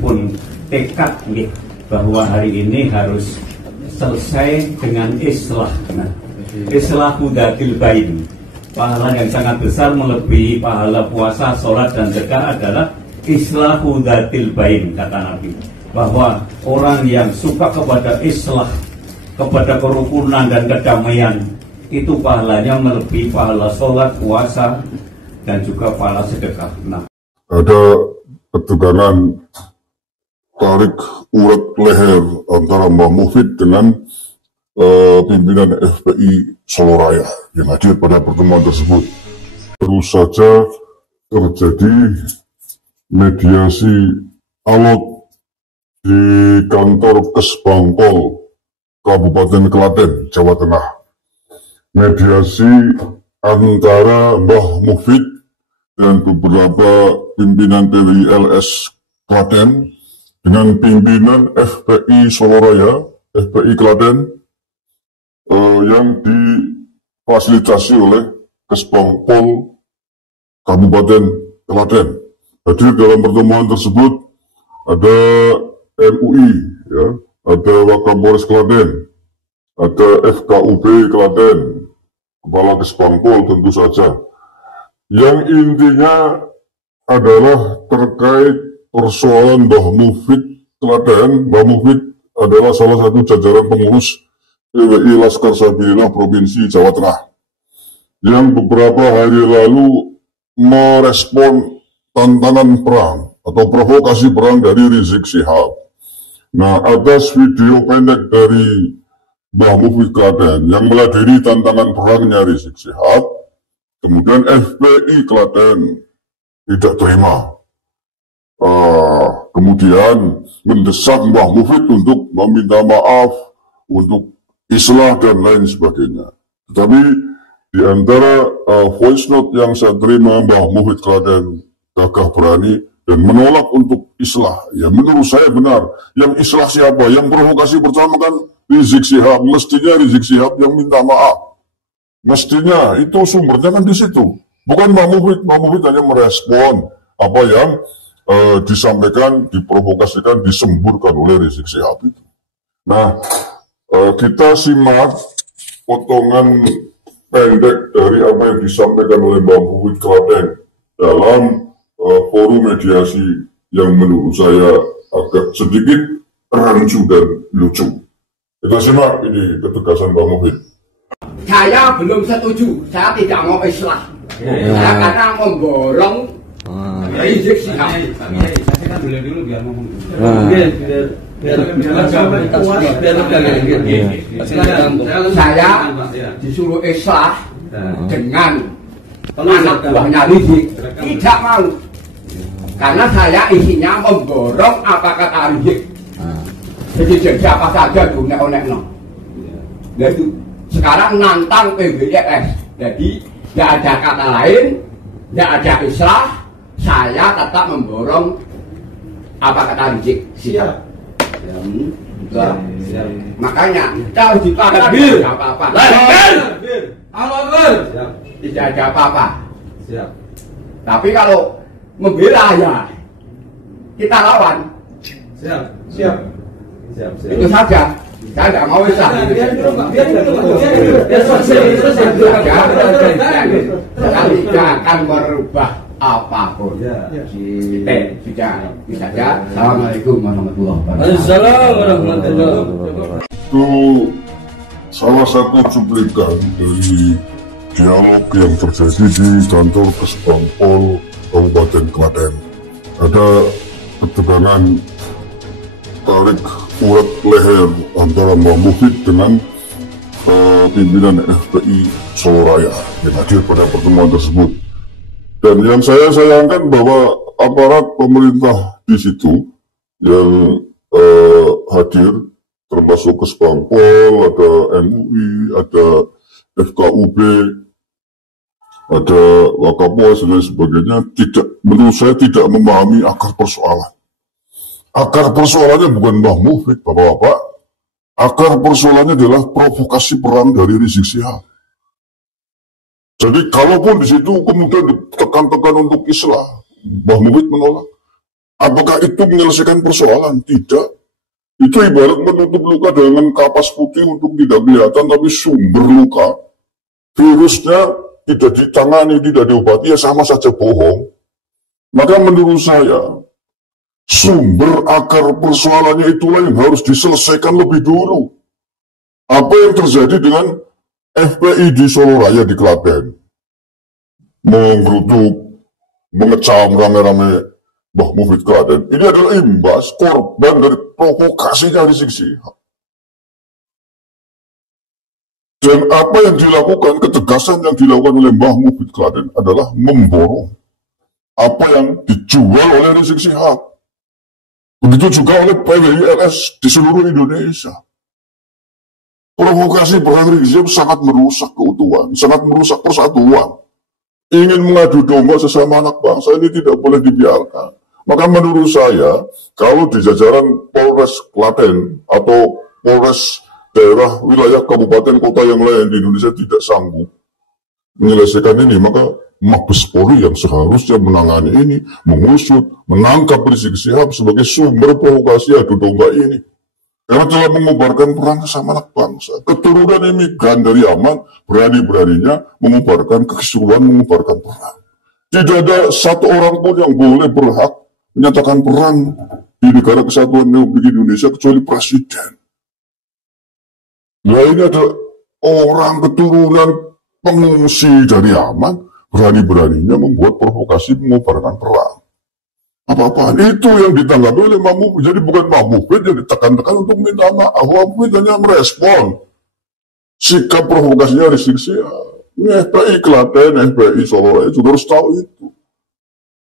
pun tekad nih, bahwa hari ini harus selesai dengan islah. Nah, islah hudatil bain, pahala yang sangat besar melebihi pahala puasa, sholat dan zakat adalah islah hudatil bain, kata Nabi, bahwa orang yang suka kepada islah, kepada kerukunan dan kedamaian, itu pahalanya melebihi pahala sholat, puasa dan juga pahala sedekah. Nah, ada ketegangan tarik urat leher antara Mbah Mufid dengan pimpinan FPI Solo Raya yang hadir pada pertemuan tersebut. Terus saja terjadi mediasi alot di kantor Kesbangpol Kabupaten Klaten, Jawa Tengah. Mediasi antara Mbah Mufid dan beberapa pimpinan PWI-LS Klaten dengan pimpinan FPI Solo Raya, FPI Klaten, yang difasilitasi oleh Kesbangpol Kabupaten Klaten. Hadir dalam pertemuan tersebut ada MUI, ya, ada Wakapolres Klaten, ada FKUB Klaten, Kepala Kesbangpol tentu saja. Yang intinya adalah terkait persoalan Mbah Mufid Klaten. Mbah Mufid adalah salah satu jajaran pengurus PWI Laskar Sabilillah Provinsi Jawa Tengah yang beberapa hari lalu merespon tantangan perang atau provokasi perang dari Rizik Syihab. Nah, atas video pendek dari Mbah Mufid Klaten yang meladeni tantangan perangnya Rizik Syihab, kemudian FPI Klaten tidak terima. Kemudian mendesak Mbah Mufid untuk meminta maaf, untuk islah dan lain sebagainya. Tetapi di antara voice note yang saya terima, Mbah Mufid Klaten gagah berani dan menolak untuk islah. Ya, menurut saya benar. Yang islah siapa? Yang provokasi pertama kan Rizik Syihab. Mestinya Rizik Syihab yang minta maaf. Mestinya itu sumbernya kan di situ. Bukan Mbah Mufid. Mbah Mufid hanya merespon apa yang disampaikan, diprovokasikan, disemburkan oleh Rizik Syihab itu. Nah, kita simak potongan pendek dari apa yang disampaikan oleh Mbah Mufid Klaten dalam forum mediasi yang menurut saya agak sedikit rancu dan lucu. Kita simak ini ketegasan Mbah Mufid. Saya belum setuju, saya tidak mau islah. Saya karena memborong Rizik Syihab. Dulu biar ngomong. Saya disuruh islah dengan anak buahnya Rizik, tidak mau. Karena saya isinya memborong apa kata Rizik. Jadi siapa saja dunia-dunia. Jadi sekarang nantang PWI-LS. Jadi tidak ada kata lain, tidak ada islah. Saya tetap memborong apa kata Rizik. Siap. Makanya kalau ditanya apa-apa. Tidak ada apa-apa. Siap. Tapi kalau membela ya kita lawan. Siap. Siap. Siap. Itu saja. Saya tidak mau islah. Saya tidak akan merubah apapun. Sudah. Assalamualaikum warahmatullahi wabarakatuh. Assalamualaikum warahmatullahi wabarakatuh. Itu salah satu cuplikan dari dialog yang terjadi di kantor Kesbangpol Kabupaten Klaten. Ada ketegangan tarik urat leher antara Mbah Mufid dengan pimpinan FPI Solo Raya yang hadir pada pertemuan tersebut. Dan yang saya sayangkan bahwa aparat pemerintah di situ yang hadir, termasuk Kesbangpol, ada MUI, ada FKUB, ada Wakapolres dan sebagainya, menurut saya tidak memahami akar persoalan. Akar persoalannya bukan Mbah Mufid, Bapak-bapak. Akar persoalannya adalah provokasi perang dari Rizik Syihab. Jadi kalaupun di situ kemudian ditekan-tekan untuk islah, Mbah Mufid menolak. Apakah itu menyelesaikan persoalan? Tidak. Itu ibarat menutup luka dengan kapas putih untuk tidak kelihatan, tapi sumber luka, virusnya tidak ditangani, tidak diobati, ya sama saja bohong. Maka menurut saya, sumber akar persoalannya itulah yang harus diselesaikan lebih dulu. Apa yang terjadi dengan FPI di Solo Raya di Klaten? Menggeruduk, mengecam rame-rame Mbah Mufid Klaten. Ini adalah imbas korban dari provokasinya Rizik Syihab. Dan apa yang dilakukan, ketegasan yang dilakukan oleh Mbah Mufid Klaten adalah memborong apa yang dijual oleh Rizik Syihab. Begitu juga oleh PWILS di seluruh Indonesia. Provokasi perang Rizik Syihab sangat merusak keutuhan, sangat merusak persatuan. Ingin mengadu domba sesama anak bangsa ini tidak boleh dibiarkan. Maka menurut saya, kalau di jajaran Polres Klaten atau Polres daerah wilayah kabupaten kota yang lain di Indonesia tidak sanggup menyelesaikan ini, maka Mabes Polri yang seharusnya menangani ini, mengusut, menangkap Rizik Syihab sebagai sumber provokasi adu domba ini. Karena telah mengubarkan perang sesama anak bangsa. Keturunan imigran dari Yaman berani-beraninya mengubarkan kekesuruhan, mengubarkan perang. Tidak ada satu orang pun yang boleh berhak menyatakan perang di negara kesatuan Republik Indonesia kecuali presiden. Nah, ini ada orang keturunan pengungsi dari Yaman berani-beraninya membuat provokasi mengubarkan perang. Apa-apaan itu yang ditanggapi oleh Mbah Mufid. Jadi bukan Mbah Mufid yang ditekan-tekan untuk minta maaf. Mbah Mufid hanya merespon sikap provokasinya Rizik Syihab. Ini FPI Klaten, FPI Solo Raya juga harus tahu itu.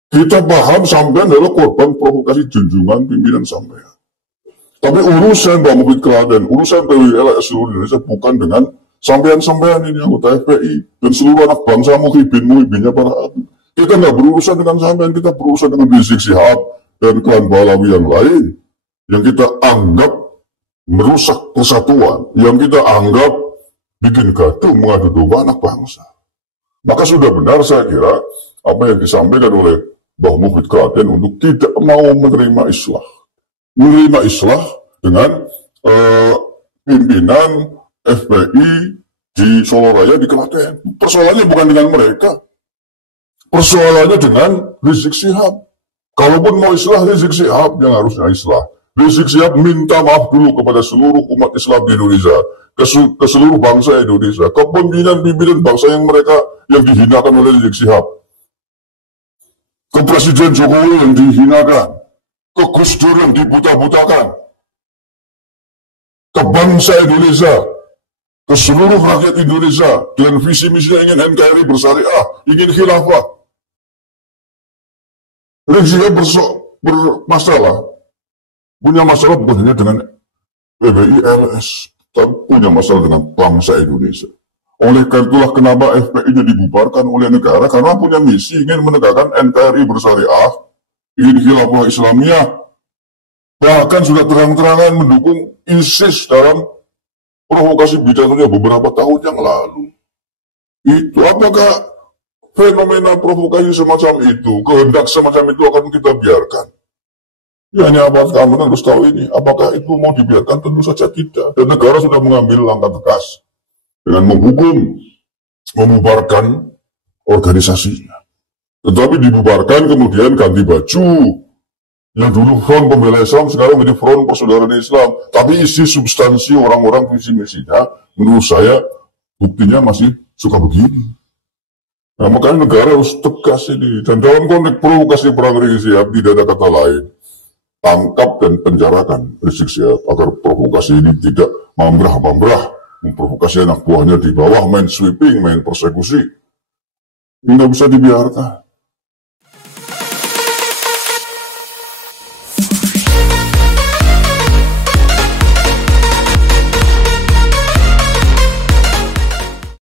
Kita paham sampean adalah korban provokasi junjungan pimpinan sampean. Tapi urusan Mbah Mufid Klaten, urusan PWILS seluruh Indonesia bukan dengan sampean-sampean ini anggota FPI dan seluruh anak bangsa muhibin-muhibinnya para abdi. Kita nggak berurusan dengan sampean, kita berurusan dengan Rizik Syihab dan klan Balawi yang lain yang kita anggap merusak persatuan, yang kita anggap bikin gaduh mengadu domba anak bangsa. Maka sudah benar saya kira apa yang disampaikan oleh Mbah Mufid Klaten untuk tidak mau menerima islah. Menerima islah dengan pimpinan FPI di Solo Raya di Klaten. Persoalannya bukan dengan mereka. Persoalannya dengan Rizik Syihab. Kalaupun mau islah, Rizik Syihab yang harusnya islah. Rizik Syihab minta maaf dulu kepada seluruh umat Islam di Indonesia, ke seluruh bangsa Indonesia, ke pimpinan-pimpinan bangsa yang dihinakan oleh Rizik Syihab, ke Presiden Jokowi yang dihinakan, ke Gus Dur yang dibuta-butakan, ke bangsa Indonesia, ke seluruh rakyat Indonesia dengan visi misinya ingin NKRI bersyariah, ingin khilafah. Rizik Syihab bermasalah, punya masalah bukan hanya dengan PWILS, tapi punya masalah dengan bangsa Indonesia. Oleh karena itulah kenapa FPI-nya dibubarkan oleh negara, karena punya misi ingin menegakkan NKRI bersyariah, ingin khilafah Islamiyah, bahkan sudah terang-terangan mendukung ISIS dalam provokasi bidatanya beberapa tahun yang lalu. Itu apakah fenomena provokasi semacam itu, kehendak semacam itu akan kita biarkan? Ya, hanya apa keamanan harus tahu ini. Apakah itu mau dibiarkan? Tentu saja tidak. Dan negara sudah mengambil langkah tegas dengan menghukum, membubarkan organisasinya. Tetapi dibubarkan kemudian ganti baju. Yang dulu front pembela Islam, sekarang menjadi front persaudaraan Islam. Tapi isi substansi orang-orang visi misinya, menurut saya buktinya masih suka begini. Nah, makanya negara harus tegas ini. Dan dalam konteks provokasi perang Rizik Syihab tidak ada kata lain. Tangkap dan penjarakan Rizik Syihab agar provokasi ini tidak mambrah-mambrah, memprovokasi anak buahnya di bawah, main sweeping, main persekusi. Ini tidak bisa dibiarkan.